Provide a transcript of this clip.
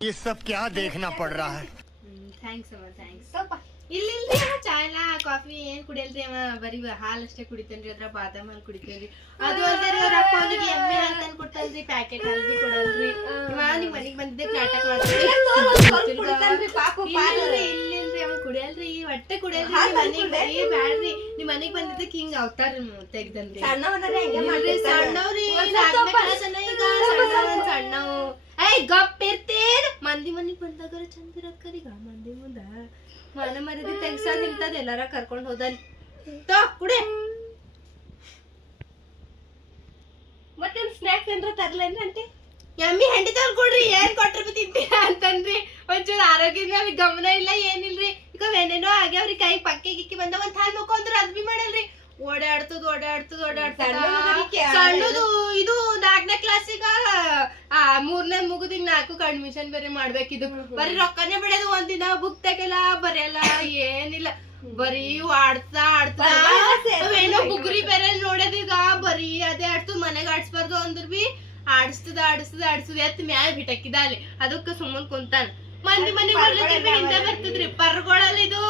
ये सब क्या देखना पड़ रहा है. ಥ್ಯಾಂಕ್ಸ್ ಅಮ್ಮ ಥ್ಯಾಂಕ್ಸ್. ಇಲ್ಲಿಲ್ರಿ ಅಮ್ಮ ಚಾ ಇಲ್ಲ ಕಾಫಿ ಏನ್ ಕುಡಿಯಲ್ರಿ ಅಮ್ಮ ಬರೀ ಹಾಲ್ ಅಷ್ಟೇ ಕುಡಿತೇನ್ರಿ ಅದ್ರ ಬಾದಾಮ್ ಹಾಲ್ ಕುಡಿತೇನ್ರಿ. ಅದು ಅಲ್ದೇರಿ ಅವ್ರ ಅಪ್ಪ ಅವ್ನಿಗೆ ಎಮ್ಮೆ ಹಾಲ್ ತಂದ್ ಕೊಡ್ತಾನ್ರಿ ಪ್ಯಾಕೆಟ್ ಹಾಲ್ ಬಿ ಕೊಡಲ್ರಿ. ನಿಮ್ ಮನಿಗ್ ಬಂದಿದ್ದೆ ನಾಟಕ ಮಾಡ್ತೀರಿ. ಇಲ್ಲಿಲ್ರಿ ಅಮ್ಮ ಕುಡಿಯಲ್ರಿ ಹೊಟ್ಟೆ ಕುಡಿಯಲ್ರಿ ಮನಿಗ್ ಬರೀ ಬ್ಯಾಡ್ರಿ. ನಿಮ್ ಮನಿಗ್ ಬಂದಿದ್ದಕ್ಕೆ ಹಿಂಗ ಅವತಾರ ತೆಗ್ದನ್ರಿ. ಸಣ್ಣವ್ರಿ ಸಣ್ಣವು ಏಯ್ ಗಪ್ ಇರ್ತೀರ್ ಮಂದಿ ಮನಿಗ್ ಬಂದಾಗ ಚಂದಿರಕ್ಕರೀಗ ಮಂದಿ ಮುಂದ ಮನ ಮರದಿ ತೆಗ್ಸಾಗ ನಿಂತದ ಎಲ್ಲಾರ ಕರ್ಕೊಂಡ್ ಹೋದಲ್ ತೋ ಕುಡೆ. ಮತ್ತೆ ಸ್ನಾಕ್ಸ್ ಏನ್ರ ತರ್ಲೇನ್ರಿ ಅಂಟಿ? ಎಮ್ಮಿ ಹೆಂಡಿ ಕೊಡ್ರಿ ಏನ್ ಕೊಟ್ರ ಬಿ ತಿಂತೀರಾ ಅಂತನ್ರಿ. ಒಂಚೂರು ಆರೋಗ್ಯದ ಮೇಲೆ ಗಮನ ಇಲ್ಲ ಏನಿಲ್ರಿ. ಈಗ ಏನೇನೋ ಆಗ್ಯಾವ್ರಿ ಕೈ ಪಕ್ಕೆ ಗಿಕ್ಕಿ ಬಂದ ಒಂದ್ ಹಾಲ್ ಮುಕ್ಕೊಂಡ್ರ ಅದ್ ಬಿ ಮಾಡಲ್ರಿ. ಓಡಾಡ್ತದ ಸಣ್ಣದು ಇದು 4ನೇ ಕ್ಲಾಸಿಗ 3ನೇ ಮುಗುದಿಗ್ 4ಕ್ಕೆ ಅಡ್ಮಿಷನ್ ಬೇರೆ ಮಾಡ್ಬೇಕಿದು. ಬರೀ ರೊಕ್ಕನೇ ಬಿಡೋದು ಒಂದಿನ ಬುಕ್ ತೆಗಲ್ಲ ಬರೆಯಲ್ಲ ಏನಿಲ್ಲ ಬರೀ ಆಡ್ತಾ ಏನೋ ಬುಗ್ರಿ ಬೇರೆ ನೋಡೋದೀಗ ಬರೀ ಅದೇ ಆಡ್ತದ. ಮನೆಗ್ ಆಡ್ಸ್ಬಾರ್ದು ಅಂದ್ರ ಬಿ ಆಡಿಸ್ತದ ಎತ್ ಮ್ಯಾಲ ಬಿಟ್ಟಕ್ಕಿದ ಅಲ್ಲಿ ಅದಕ್ಕ ಸುಮ್ಮನ್ ಕುಂತಾನ. ಮಂದಿ ಮನೆ ಹಿಂದೆ ಬರ್ತದ್ರಿ ಪರ್ಗೊಳಲ್ಲ ಇದು.